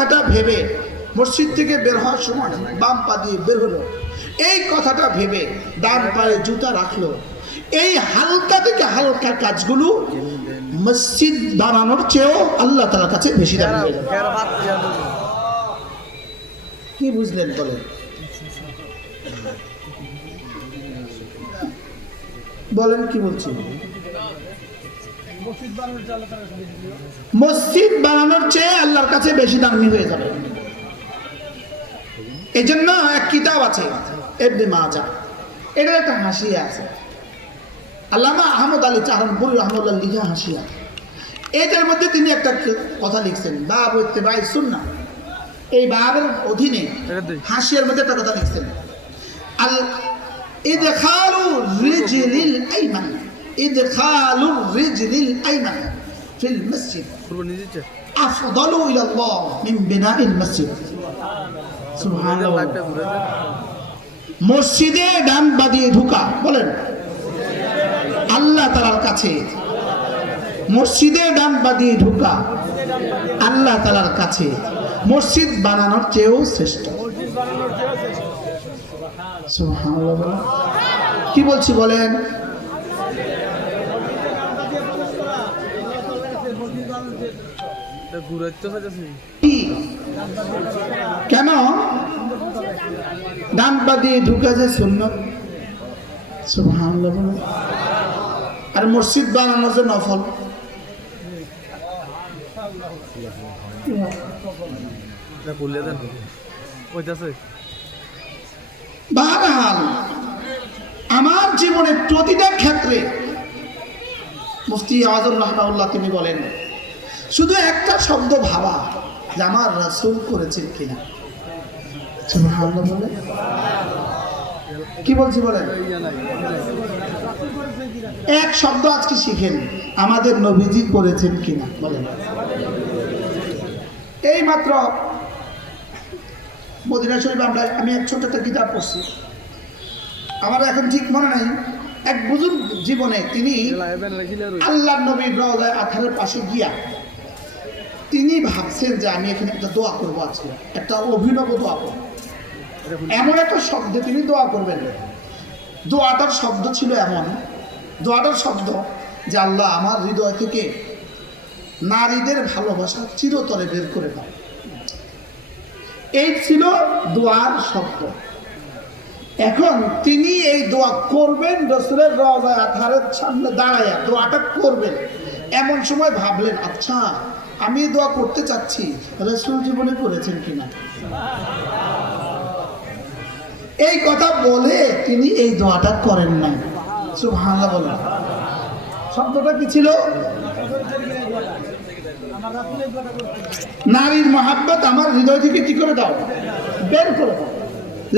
কথাটা ভেবে মসজিদ থেকে বের হওয়ার সময় বাম পা দিয়ে বের হলো। এই কথাটা ভেবে ডান পায়ে জুতা রাখল। এই হালকা থেকে হালকা কাজগুলো মসজিদ বানানোর চেয়েও আল্লাহ তালার কাছে বেশি দামি। কি বুঝলেন বলেন? বলেন কি বলছি মসজিদ বানানোর চেয়ে আল্লাহর কাছে বেশি দামি হয়ে যাবে। এই জন্য এক কিতাব আছে এবনে মাজা এটার একটা হাসিয়া আছে। আল্লামা আহমদ আলী চারণপুরি রহমতুল্লাহ লিখা হাসিয়া। এটার মধ্যে তিনি একটা কথা লিখছেন বাব হইতে বাই না এই বাবের অধীনে হাসিয়ার মধ্যে একটা কথা লিখছেন। আল ইদখালু রিজলিল আইমান। ইদখালু রিজলিল আইমান ফিল মসজিদ। আফদালু ইলা আল্লাহ মিন বিনাইল মসজিদ। সুবহানাল্লাহ। মসজিদে ডান বাদিয়ে ঢুকা বলেন। আল্লাহ তালার কাছে। মসজিদে ডান বাদিয়ে ঢুকা আল্লাহ তালার কাছে। মসজিদ বানানোর চেয়েও শ্রেষ্ঠ। কি বলছি বলেন? কেন? ডান পা দিয়ে ঢুকে যে বলেন। আর মসজিদ বানানো যে নফল। আমার জীবনের প্রতিটা ক্ষেত্রে মুফতি আজম রহমাউল্লাহ তিনি বলেন শুধু একটা শব্দ ভাবা যে আমার রাসূল করেছেন কিনা। বলে? কি বলছি বলেন? এক শব্দ আজকে শিখেন আমাদের নবীজি করেছেন কিনা বলেন। এই মাত্র মদিনা শরীফ আমরা আমি এক ছোট একটা কিতাব পড়ছি। আমার এখন ঠিক মনে নাই এক বুজুর্গ জীবনে তিনি আল্লাহ নবীর রওজায় আঠারের পাশে গিয়া তিনি ভাবছেন যে আমি এখানে একটা দোয়া করব আজকে, একটা অভিনব দোয়া করব। এমন একটা শব্দে তিনি দোয়া করবেন। দোয়াটার শব্দ ছিল এমন, দোয়াটার শব্দ যে আল্লাহ আমার হৃদয় থেকে নারীদের ভালোবাসা চিরতরে বের করে দাও। এই ছিল দোয়ার শব্দ। এখন তিনি এই দোয়া করবেন রসুলের রওজা আধারের সামনে দাঁড়াইয়া দোয়াটা করবেন। এমন সময় ভাবলেন আচ্ছা আমি এই দোয়া করতে চাচ্ছি, রসুল জীবনে করেছেন কিনা? এই কথা বলে তিনি এই দোয়াটা করেন নাই। সুবহানাল্লাহ বলেন। শব্দটা কি ছিল? নারীর মহাব্বত আমার হৃদয় থেকে কি করে দাও? বের করে দাও।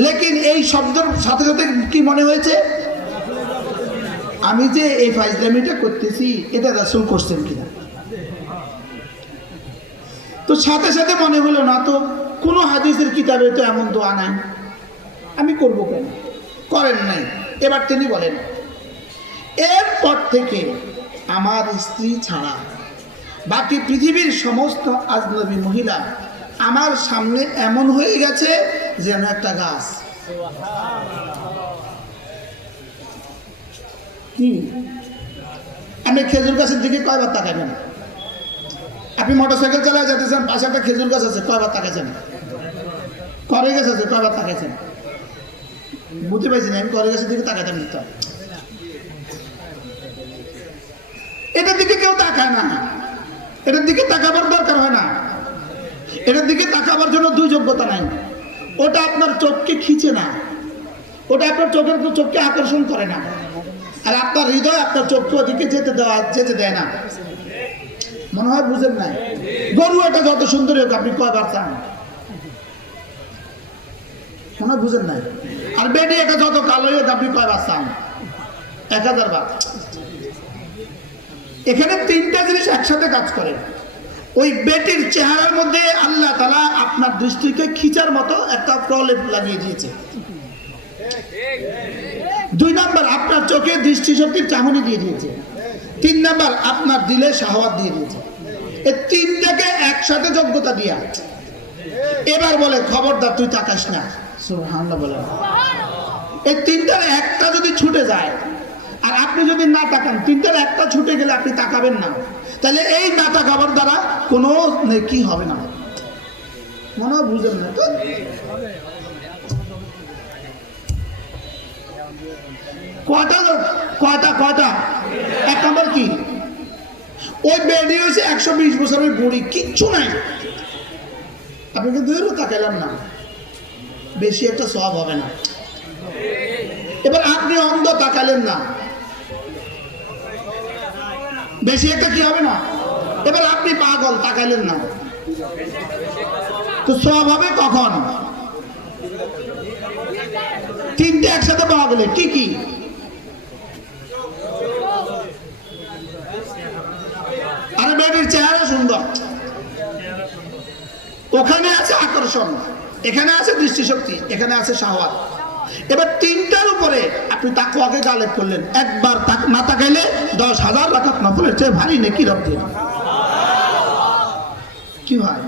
লেকিন এই শব্দের সাথে সাথে কি মনে হয়েছে? আমি যে এই ফাইজলামিটা করতেছি, এটা রাসুল করছেন কিনা? তো সাথে সাথে মনে হলো, না তো, কোনো হাদিসের কিতাবে তো এমন দোয়া নাই। আমি করব কেন? করেন নাই। এবার তিনি বলেন, এরপর থেকে আমার স্ত্রী ছাড়া বাকি পৃথিবীর সমস্ত আজনবী মহিলা আমার সামনে এমন হয়ে গেছে যেন একটা গাছ। আমি খেজুর গাছের দিকে কয়বার তাকাবেন? আপনি মোটরসাইকেল চালায় যেতেছেন পাশে একটা খেজুর গাছ আছে, কয়বার তাকাইছেন? করে গেছে আছে কয়বার তাকাইছেন? বুঝতে পারছি না, আমি করে গেছে দিকে তাকাইতাম নিতে এটার দিকে কেউ তাকায় না। এটার দিকে তাকাবার দরকার হয় না। এটার দিকে তাকাবার জন্য দুই যোগ্যতা নাই। ওটা আপনার চোখকে খিচে না। ওটা আপনার চোখের চোখকে আকর্ষণ করে না। আর আপনার হৃদয় আপনার চোখকে ওদিকে যেতে দেওয়া যেতে দেয় না। মনে হয় বুঝেন নাই? গরু এটা যত সুন্দর হোক, আপনি কয়বার চান? মনে হয় বুঝেন নাই? আর বেডি এটা যত কালো হোক, আপনি কয়বার চান? এক হাজার বার। এখানে তিনটা জিনিস একসাথে কাজ করে। ওই বেটির চেহারার মধ্যে আল্লাহ তালা আপনার দৃষ্টিকে খিচার মতো একটা প্রলেপ লাগিয়ে দিয়েছে। দুই নাম্বার, আপনার চোখে দৃষ্টিশক্তির চাহনি দিয়ে দিয়েছে। তিন নাম্বার, আপনার দিলে শাহওয়াত দিয়ে দিয়েছে। এই তিনটাকে একসাথে যোগ্যতা দিয়া। এবার বলে, খবরদার, তুই তাকাস না। সুবহানাল্লাহ বলে। এই তিনটার একটা যদি ছুটে যায়, আর আপনি যদি না তাকান, তিনটার একটা ছুটে গেলে আপনি তাকাবেন না। তাহলে এই না তাকাবার দ্বারা কোনো কি হবে না। মনে হয় বুঝেন না তো? কয়টা লোক? কয়টা এক নম্বর কি? ওই বেডি হয়েছে একশো বিশ বছরের বুড়ি, কিচ্ছু নাই। আপনাকে দূরও তাকাইলাম না। বেশি একটা সব হবে না। এবার আপনি অন্ধ তাকালেন না। বেশি একটা কি হবে না? এবার আপনি পাগল, তাকাইলেন না। তো সব হবে কখন? তিনটে একসাথে পাওয়া গেলে, কি কি? সুন্দর ওখানে আছে আকর্ষণ এখানে আছে দৃষ্টিশক্তি, এখানে আছে শাহওয়াত। এবার তিনটার উপরে আপনি তাকুয়াকে গালেব করলেন, একবার না তাকাইলে দশ হাজার রাখাত নফলের চেয়ে ভারী নেকি রব দিয়ে কি হয়?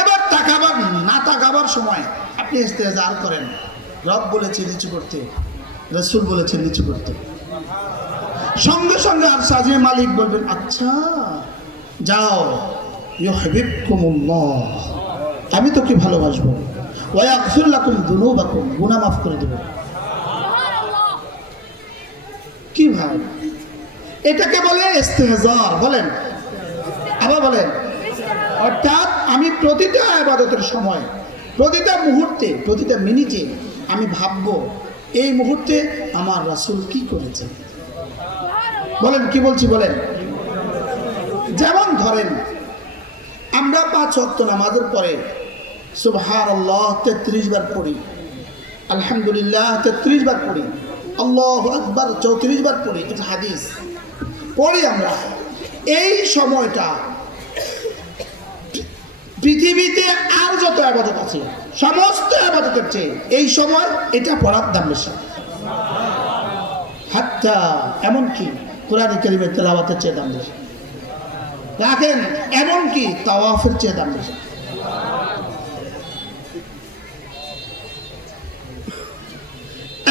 এবার তাকাবার, না তাকাবার সময় আপনি ইস্তেজার করেন। রব বলেছে নিচু করতে, রসুল বলেছে নিচু করতে। সঙ্গে সঙ্গে আর সাজিয়ে মালিক বলবেন আচ্ছা যাও। ইউহিবকুমুল্লাহ আমি তোকে ভালোবাসবো। যুনুবাকুম গুনাহ মাফ করে দেব। কি ভাই? এটাকে বলে ইস্তেহজার বলেন। আবার বলেন। অর্থাৎ আমি প্রতিটা আবাদতের সময় প্রতিটা মুহূর্তে প্রতিটা মিনিটে আমি ভাববো এই মুহূর্তে আমার রাসুল কি করেছেন? বলেন, কি বলছি বলেন? যেমন ধরেন, আমরা পাঁচ অক্ত নামাজের পরে সুবহান আল্লাহ তেত্রিশ বার পড়ি, আলহামদুলিল্লাহ তেত্রিশ বার পড়ি, আল্লাহ আকবার চৌত্রিশ বার পড়ি, এটা হাদিস। পড়ি আমরা। এই সময়টা পৃথিবীতে আর যত আবাদত আছে, সমস্ত আবাদতের চেয়ে এই সময় এটা পড়ার দাম বেশি। হাত্তা, এমনকি কোরআন করিমের তেলাওয়াতের চেয়ে দাম বেশি। রাখেন, এমনকি তাওয়াফের চেয়ে দাম বেশি।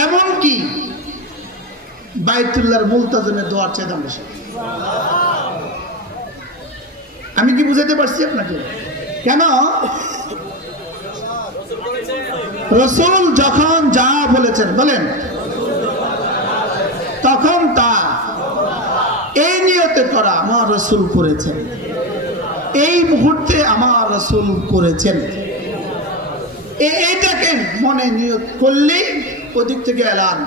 এমনকি বাইতুল্লাহর মুলতাজমের দোয়ার চেয়ে দাম বেশি। আমি কি বুঝাতে পারছি আপনাকে? কেন? রসুল যখন যা বলেছেন, বলেন, তখন তা করা আমার রসুল করেছেন। এই মুহূর্তে আমার রসুল করেছেন। এইটাকে মনে নিয়ত করলেই ওদিক থেকে এলান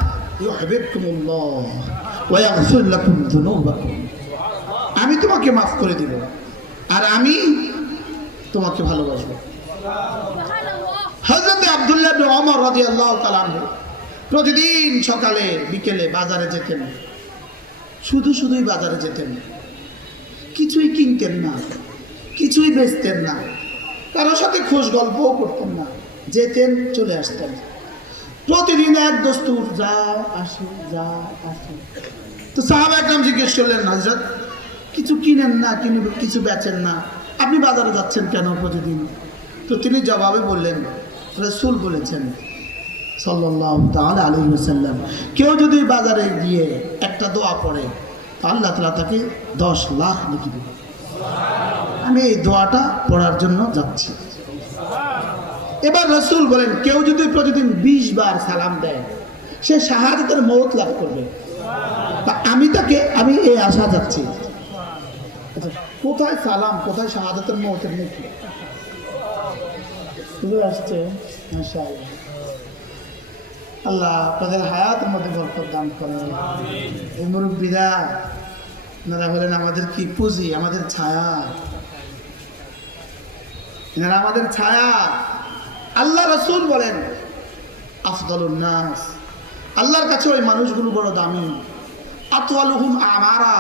আমি তোমাকে মাফ করে দিব, আর আমি তোমাকে ভালোবাসবো। হজরত আবদুল্লাহ তাআলা আনহু প্রতিদিন সকালে, বিকেলে বাজারে যেতেন। শুধু শুধুই বাজারে যেতেন। কিছুই কিনতেন না, কিছুই বেচতেন না। কারোর সাথে খোঁজ গল্পও করতেন না, যেতেন, চলে আসতেন। প্রতিদিন এক দস্তুর, যা আসে যা আসে। তো সাহাবা একদম জিজ্ঞেস করলেন হজরত কিছু কিনেন না, কিনে, কিছু বেচেন না। আপনি বাজারে যাচ্ছেন কেন প্রতিদিন? তো তিনি জবাবে বললেন, রসুল বলেছেন সাল্লাহ তাহলে আলী সাল্লাম কেউ যদি বাজারে গিয়ে একটা দোয়া পড়ে আল্লাহ তালা তাকে দশ লাখ লিখে দেবে। আমি এই দোয়াটা পড়ার জন্য যাচ্ছি। এবার রসুল বলেন কেউ যদি প্রতিদিন বিশ বার সালাম দেয় সে শাহাদাতের মৌত লাভ করবে। আমি তাকে আমি এই আশা যাচ্ছি। আচ্ছা, কোথায় সালাম কোথায় শাহাদাতের মৌতের বুঝে আসছে মাশাআল্লাহ। আল্লাহ আপনাদের হায়াতের মধ্যে বরকত দান করেন। এই মুরব্বীরা, এনারা বলেন আমাদের কি পুঁজি? আমাদের ছায়া। এনারা আমাদের ছায়া। আল্লাহ রসুল বলেন, আফদলুন নাস। আল্লাহর কাছে ওই মানুষগুলো বড় দামি। আতওয়ালুহুম আমারা,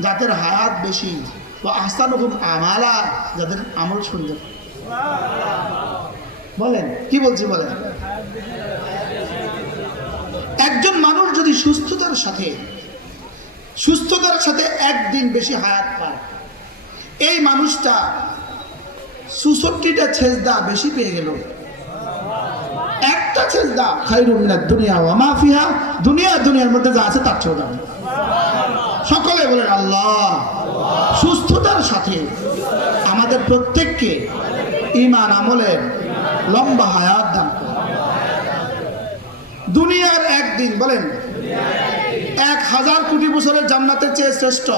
যাদের হায়াত বেশি বা আহসানুহুম আমালা, যাদের আমল সুন্দর। বলেন, কি বলছি বলেন? একজন মানুষ যদি সুস্থতার সাথে সুস্থতার সাথে একদিন বেশি হায়াত পায়, এই মানুষটা চৌষট্টিটা ছেজদা বেশি পেয়ে গেল একটা ছেজদা খাইরুম মিনাদ দুনিয়া ওয়া মা ফিহা, দুনিয়া দুনিয়ার মধ্যে যা আছে তার চেয়েও দাম সকলে বলেন, আল্লাহ, সুস্থতার সাথে আমাদের প্রত্যেককে ইমান আমলের লম্বা হায়াত। দুনিয়ার একদিন, বলেন। এক হাজার কোটি বছরের জান্নাতের চেয়ে শ্রেষ্ঠ।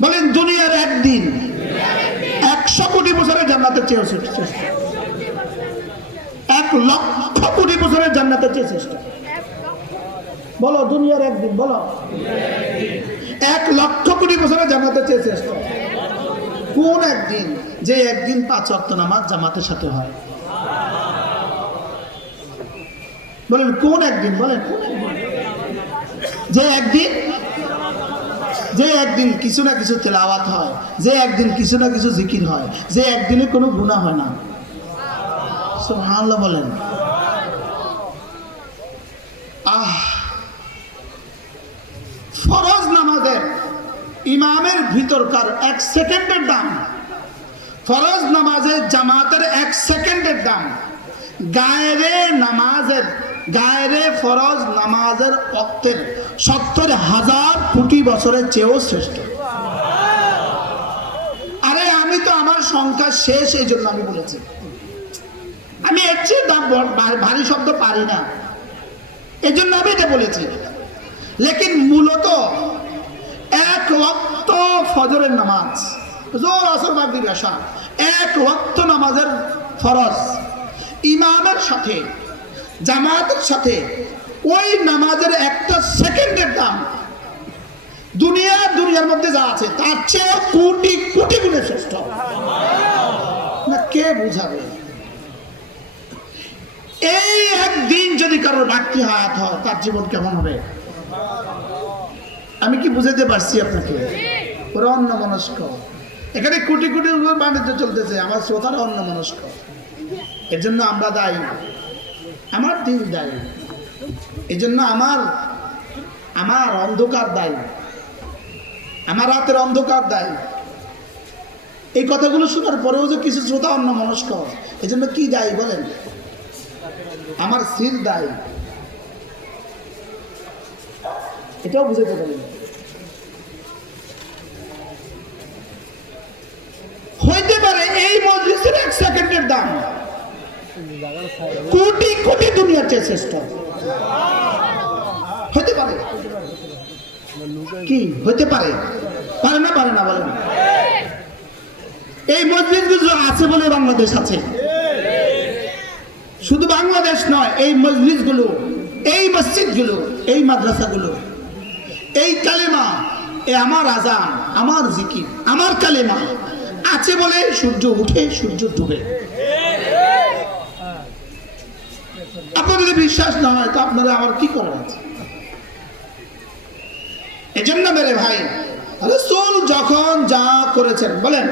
বলেন, দুনিয়ার একদিন কোটি বছরের চেয়ে শ্রেষ্ঠ। এক লক্ষ কোটি চেয়ে শ্রেষ্ঠ। বলো, দুনিয়ার একদিন, বলো। এক লক্ষ বছরের জান্নাতের চেয়ে কোন একদিন, যে একদিন পাঁচ অক্ত নামাজ জামাতের সাথে হয়। বলেন, কোন একদিন, বলেন যে একদিন যে একদিন কিছু না কিছু তেলাওয়াত হয়, যে একদিন কিছু না কিছু জিকির হয়, যে একদিনে কোনো গুণা হয় না। সব সুবহানাল্লাহ বলেন আহ ফরজ নামাজের ইমামের ভিতরকার এক সেকেন্ডের দাম। ফরজ নামাজের জামাতের এক সেকেন্ডের দাম। গায়েরে নামাজের, গায়েরে ফরজ নামাজের অক্তের সত্তর হাজার কোটি বছরের চেয়েও শ্রেষ্ঠ। আরে আমি তো আমার সংখ্যা শেষ, এই জন্য আমি বলেছি। আমি এর চেয়ে ভারী শব্দ পারি না। এই জন্য আমি এটা বলেছি। লেকিন মূলত এক ওয়াক্ত ফজরের নামাজ। জোর আসর, মাগরিব আসা এক ওয়াক্ত নামাজের ফরজ। ইমামের সাথে, জামাতের সাথে, ওই নামাজের একটা সেকেন্ডের দাম। দুনিয়া, দুনিয়ার মধ্যে যা আছে, তার চেয়ে কোটি কোটি গুণে শ্রেষ্ঠ। না, কে বুঝাবে? এই একদিন যদি কারোর বাক্যি হায়াত হয়, তার জীবন কেমন হবে? আমি কি বুঝাতে পারছি আপনাকে? ওরা অন্য মনস্ক এখানে কোটি কোটি বাণিজ্য চলতেছে, আমার শ্রোতারা অন্য মনস্ক এর জন্য আমরা দায়ী। আমার দিন দায়ী। এই জন্য আমার আমার অন্ধকার দায়ী। আমার রাতের অন্ধকার দায়ী। এই কথাগুলো শোনার পরেও যে কিছু শ্রোতা অন্য মনস্ক এই জন্য কি দায়ী বলেন? আমার স্থির দায়ী। এটাও বুঝাতে পারি না। হইতে পারে এই মজলিসের এক সেকেন্ডের দাম। কোটি কোটি দুনিয়ার চেয়ে শ্রেষ্ঠ। হতে পারে। কি? হতে পারে। পারে না পারে না, বলেন। এই মসজিদগুলো আছে বলে বাংলাদেশ আছে। শুধু বাংলাদেশ নয়, এই মসজিদগুলো এই মসজিদগুলো, এই মাদ্রাসাগুলো এই কালেমা, এ আমার আজান, আমার জিকির, আমার কালেমা। আছে বলে সূর্য উঠে, সূর্য ডুবে। আপনার যদি বিশ্বাস না হয়, তো আপনারা আমার কি করার আছে? এজন্য মেরে ভাই, রসুল যখন যা করেছেন, বলেন,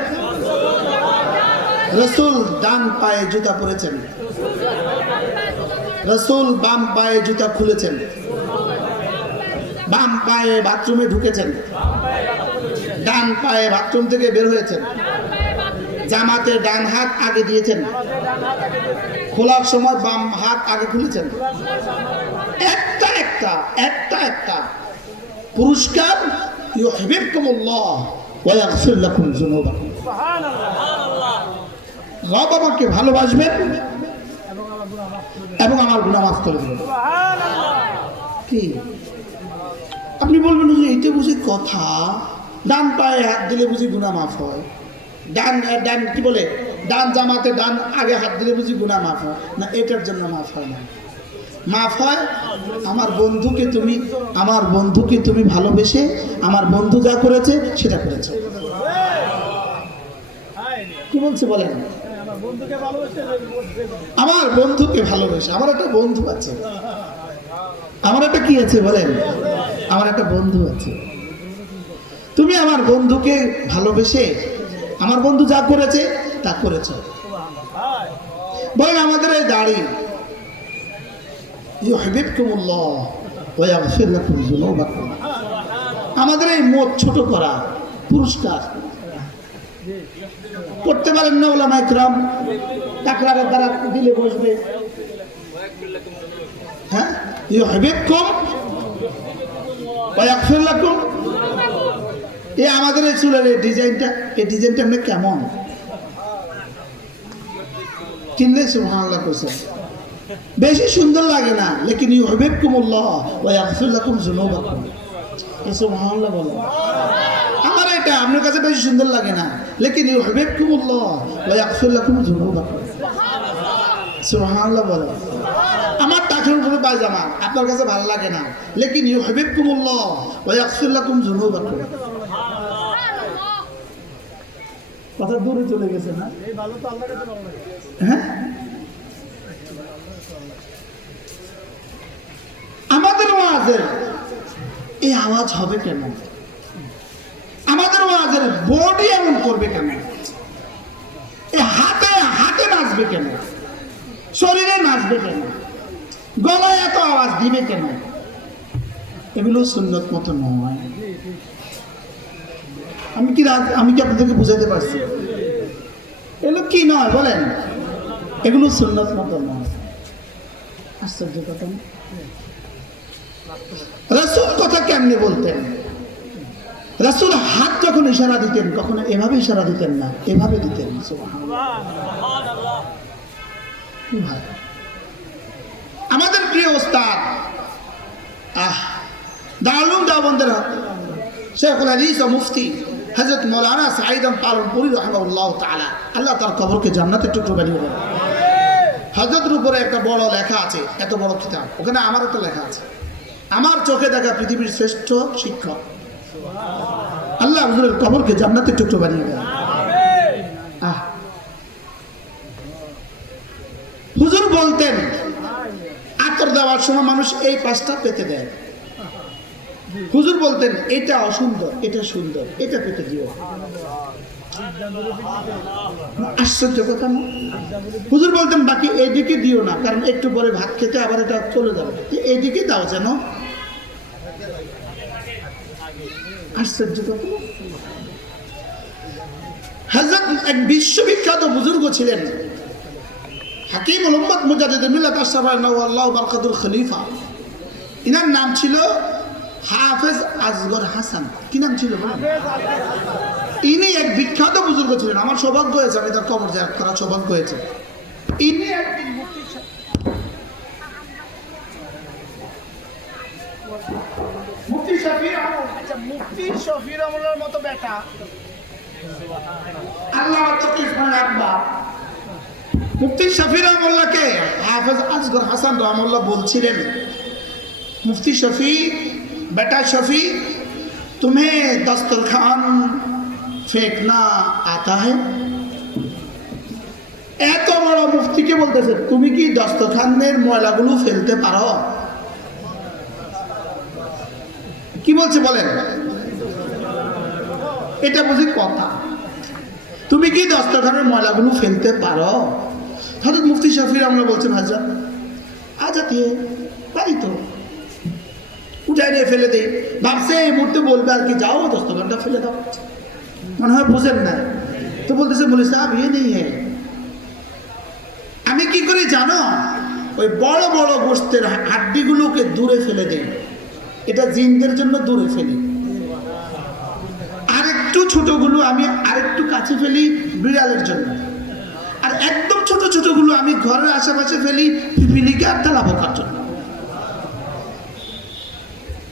রসুল ডান পায়ে জুতা পরেছেন, রসুল বাম পায়ে জুতা খুলেছেন। বাম পায়ে বাথরুমে ঢুকেছেন। ডান পায়ে বাথরুম থেকে বের হয়েছেন। জামাতে ডান হাত আগে দিয়েছেন। খোলার সময় বাম হাত আগে খুলেছেন। একটা একটা একটা একটা। পুরস্কার ভালোবাসবেন এবং আমার গুনাহ মাফ করে দেবেন। কি? আপনি বলবেন যে এইটা বুঝি কথা? ডান পায়ে হাত দিলে বুঝি গুনাহ মাফ হয়। ডান ডান কি বলে? ডান জামাতে ডান আগে হাত দিলে বুঝি গুনাহ মাফ হয়। না, এটার জন্য মাফ হয় না। মাফ হয়, আমার বন্ধুকে তুমি, আমার বন্ধুকে তুমি ভালোবেসে, আমার বন্ধু যা করেছে, সেটা করেছে। কি বলছে বলেন? আমার বন্ধুকে ভালোবেসে, আমার একটা বন্ধু আছে। আমার একটা কি আছে বলেন? আমার একটা বন্ধু আছে। তুমি আমার বন্ধুকে ভালোবেসে আমার বন্ধু যা করেছে, তা করেছ। বলেন আমাদের এই দাড়ি আমাদের এই মত ছোট করা, পুরস্কার। করতে পারেন না ওলামা ইকরাম টাকলারের দ্বারা দিলে বসবে। হ্যাঁ? ইউহিব্বুকুম ওয়া আমাদের এই চুলের এই ডিজাইনটা এই ডিজাইনটা আমরা কেমন? কিনলে বেশি সুন্দর লাগে না, লেকিন বলো আমার এটা আপনার কাছে বেশি সুন্দর লাগে না, লেকিন ইউহিব্বুকুমুল্লাহ ওয়া ইয়াগফির লাকুম যুনুবাকুম। সুবহানাল্লাহ বলো আমার টাকের উপরে পায়জামা আপনার কাছে ভালো লাগে না। লেকিন ইউহিব্বুকুমুল্লাহ ওয়া ইয়াগফির লাকুম যুনুবাকুম। কথা দূরে চলে গেছে না? হ্যাঁ? আমাদের ওয়াজের এই আওয়াজ হবে কেন আমাদের ওয়াজের বডি এমন করবে কেন হাতে হাতে নাচবে কেন শরীরে নাচবে কেন গলায় এত আওয়াজ দিবে কেন এগুলো সুন্নত মতো নয় আমি কি আমি কি আপনাদেরকে বুঝাতে পারছি এগুলো কি নয়, বলেন এগুলো সুন্নত মতো নয় আশ্চর্য কথা? রাসূল কথা কেমনে বলতেন রাসূল হাত যখন ইশারা দিতেন, কখনো এভাবে ইশারা দিতেন না, এভাবে দিতেন। ভাই? প্রিয় ওস্তাদ আহ দারুল দাবন্দের শেখুল হাদিস ও মুফতি হযরত মৌলানা সাঈদ পালনপুরি রহমাহুল্লাহ তাআলা, আল্লাহ তার কবরকে জান্নাতের টুকরো বানিয়ে দেন হজরতের উপরে একটা বড় লেখা আছে, এত বড় কিতাব, ওখানে আমার একটা লেখা আছে। আমার চোখে দেখা পৃথিবীর শ্রেষ্ঠ শিক্ষক। আল্লাহ হুজুরের কবরকে জান্নাতের টুকরো বানিয়ে আহ। হুজুর বলতেন দেওয়ার সময় মানুষ এই পাঁচটা পেতে দেয়। হুজুর বলতেন, এটা অসুন্দর, এটা সুন্দর, এটা পেতে দিও। আশ্চর্য কথা না? হুজুর বলতেন, বাকি এইদিকে দিও না, কারণ একটু পরে ভাত খেতে আবার এটা চলে যাবে। তো এইদিকে দাও যেন। আশ্চর্য কথা? হযরত এক বিশ্ববিখ্যাত বুজুর্গ ছিলেন। হাকিম মোহাম্মদ মুজাহিদ মিল্লাত আশরাফ খলিফা। ইনার নাম ছিল হাফেজ আজগর হাসান। কি নাম ছিল ইনি এক বিখ্যাত বুজুর্গ ছিলেন। আমার সৌভাগ্য হয়েছে, আমি তার কবর জায়গা করার সৌভাগ্য হয়েছে। ইনি আচ্ছা আল্লাহ রাখবা মুফতি শফি রহমুল্লাহকে হাফেজ আজগর হাসান রহমুল্লাহ বলছিলেন, মুফতি শফি, বেটা শফি, তুমি দস্তরখান ফেকনা আতা হে? এত বড় মুফতিকে বলতেছে, তুমি কি দস্তখানের ময়লাগুলো ফেলতে পারো? কি বলছে বলেন? এটা বুঝি কথা। তুমি কি দস্তখানের ময়লাগুলো ফেলতে পারো? হঠাৎ মুফতি শফির আমরা বলছেন, হাজার, আজা দিয়ে পারি তো। উঠাই নিয়ে ফেলে দেই ভাবছে এই মুহূর্তে বলবে আর কি, যাও দস্তরখানটা ফেলে দাও। মনে হয় বুঝেন না। তো বলতেছে বলে সাহেব ইয়ে নেই হ্যাঁ আমি কি করি জানো? ওই বড় বড় গোষ্ঠের হাড্ডিগুলোকে দূরে ফেলে দেই এটা জিনদের জন্য দূরে ফেলি। আরেকটু ছোটগুলো আমি আরেকটু কাছে ফেলি বিড়ালের জন্য। একদম ছোট ছোটগুলো আমি ঘরের আশেপাশে ফেলি পিপিলিকে আর তেলা পোকার জন্য।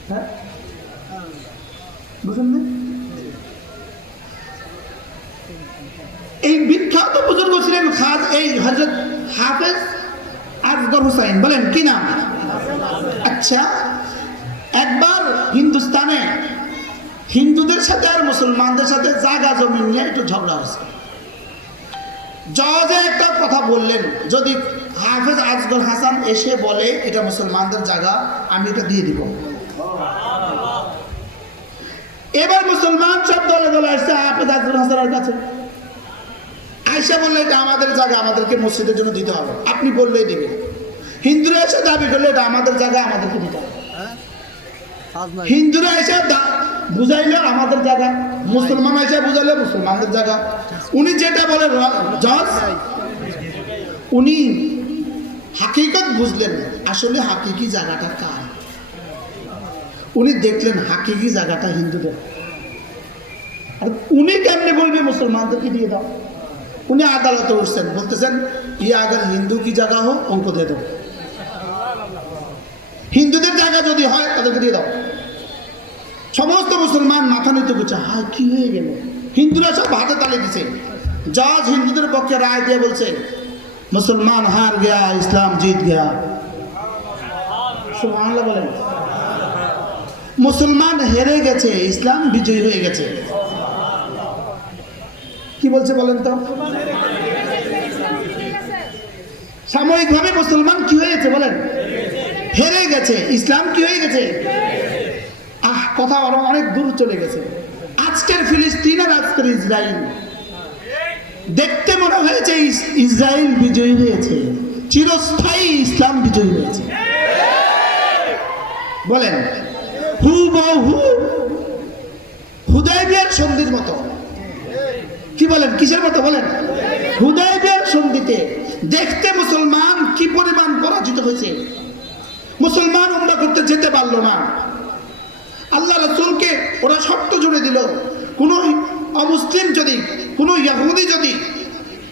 হ্যাঁ? এই বিখ্যাত বুজুর্গ ছিলেন এই হজরত হাফেজ আজগর হুসাইন। বলেন, কি নাম? আচ্ছা একবার হিন্দুস্তানে হিন্দুদের সাথে আর মুসলমানদের সাথে জায়গা জমি নিয়ে একটু ঝগড়া হচ্ছে জজে একটা কথা বললেন যদি হাফেজ আজগর হাসান এসে বলে এটা মুসলমানদের জায়গা আমি এটা দিয়ে দিব। এবার মুসলমান সব দলে দলে আসছে হাফেজ আজগর হাসানের কাছে। আয়সা বললে এটা আমাদের জায়গা আমাদেরকে মসজিদের জন্য দিতে হবে। আপনি বললেই দেবেন হিন্দুরা এসে দাবি করলে এটা আমাদের জায়গা আমাদেরকে দিতে হবে। হিন্দুরা এসে বুঝাইলো আমাদের জায়গা, মুসলমান এসে বুঝাইলো মুসলমানদের জায়গা। উনি যেটা বলে, জজ, উনি হাকিকত বুঝলেন আসলে হাকিকি জায়গাটা কার? উনি দেখলেন হাকিকি জায়গাটা হিন্দুদের। আর উনি কেমনে বলবে, মুসলমানদেরকে দিয়ে দাও? উনি আদালতে উঠছেন বলতেছেন ইয়ে আগার হিন্দু কি জায়গা হোক, অঙ্ক দিয়ে দেবো হিন্দুদের জায়গা যদি হয়, তাদেরকে দিয়ে দাও। সমস্ত মুসলমান মাথা নিতে বলছে, হায়, কি হয়ে গেল? হিন্দুরা সব হাতে তালে দিছে। জজ হিন্দুদের পক্ষে রায় দিয়ে বলছে, মুসলমান হার গয়া, ইসলাম জিত গয়া। বলেন। মুসলমান হেরে গেছে, ইসলাম বিজয়ী হয়ে গেছে। কি বলছে বলেন তো? সাময়িকভাবে মুসলমান কি হয়েছে বলেন? হেরে গেছে, ইসলাম কি হয়ে গেছে? কথা আরও অনেক দূর চলে গেছে। আজকের ফিলিস্তিন আর আজকের ইসরায়েল দেখতে মনে হয়েছে ইস- ইসরায়েল বিজয়ী হয়েছে। চিরস্থায়ী ইসলাম বিজয়ী হয়েছে। বলেন, হু হু, হুদয়বিয়ার সন্ধির মতো। কি বলেন, কিসের মতো বলেন? হুদয়বিয়ার সন্ধিতে দেখতে মুসলমান কি পরিমাণ পরাজিত হয়েছে? মুসলমান উম্মা করতে যেতে পারল না। আল্লাহ রসুলকে ওরা শর্ত জুড়ে দিল। কোনো অমুসলিম যদি, কোনো ইয়াহুদি যদি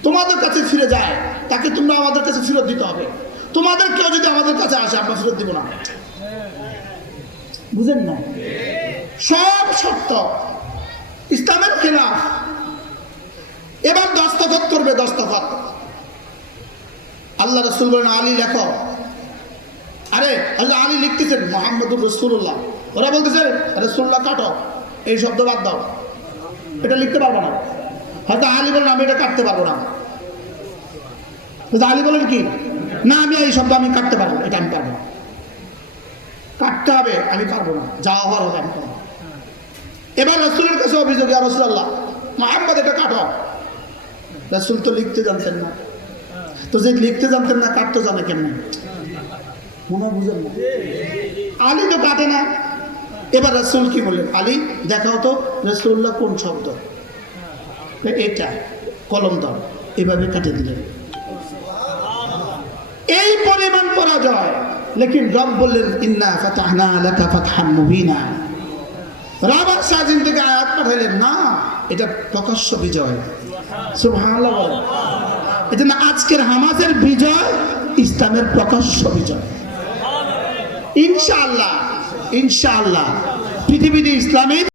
তোমাদের কাছে ফিরে যায়, তাকে তোমরা আমাদের কাছে ফেরত দিতে হবে। তোমাদের কেউ যদি আমাদের কাছে আসে, আমরা ফেরত দিব না। বুঝেন না? সব শর্ত ইসলামের খেলাফ। এবার দস্তখত করবে দস্তখত। আল্লাহ রসুল বলেন, আলী লেখো। আরে আল্লাহ আলী লিখতেছেন মোহাম্মদুর রসুল্লাহ। ওরা বলতেছে, রসুল্লাহ কাটো, এই শব্দ বাদ দাও। এটা লিখতে পারব না। হয়তো আলী বলেন আমি এটা কাটতে পারব না। আলী বলেন কি, না, আমি এই শব্দ আমি কাটতে পারব এটা আমি পারব কাটতে হবে, আমি পারব না। যা হওয়ার হবে, আমি পারব এবার রসুলের কাছে অভিযোগ রসুল্লাহ মোহাম্মদ, এটা কাটো। রসুল তো লিখতে জানতেন না। তো যে লিখতে জানতেন না, কাটতে জানে কেমন? মনে বুঝেন না আলী তো কাটে না। এবার রসুল কি বললেন? আলী, দেখাও তো রসুল্লাহ কোন শব্দ? এটা, কলম দাও। এভাবে কাটে দিলেন। এই পরিমাণ পরাজয়। লেকিন রব বললেন, ইন্না ফাতাহনা লাকা ফাতহান মুবিনা। রাবার সাজিন থেকে আয়াত পাঠাইলেন, না, এটা প্রকাশ্য বিজয়। সুবহানাল্লাহ বলেন। এজন্য আজকের হামাসের বিজয় ইসলামের প্রকাশ্য বিজয়। ইনশাআল্লাহ ইনশাআল্লাহ। পৃথিবীতে ইসলামের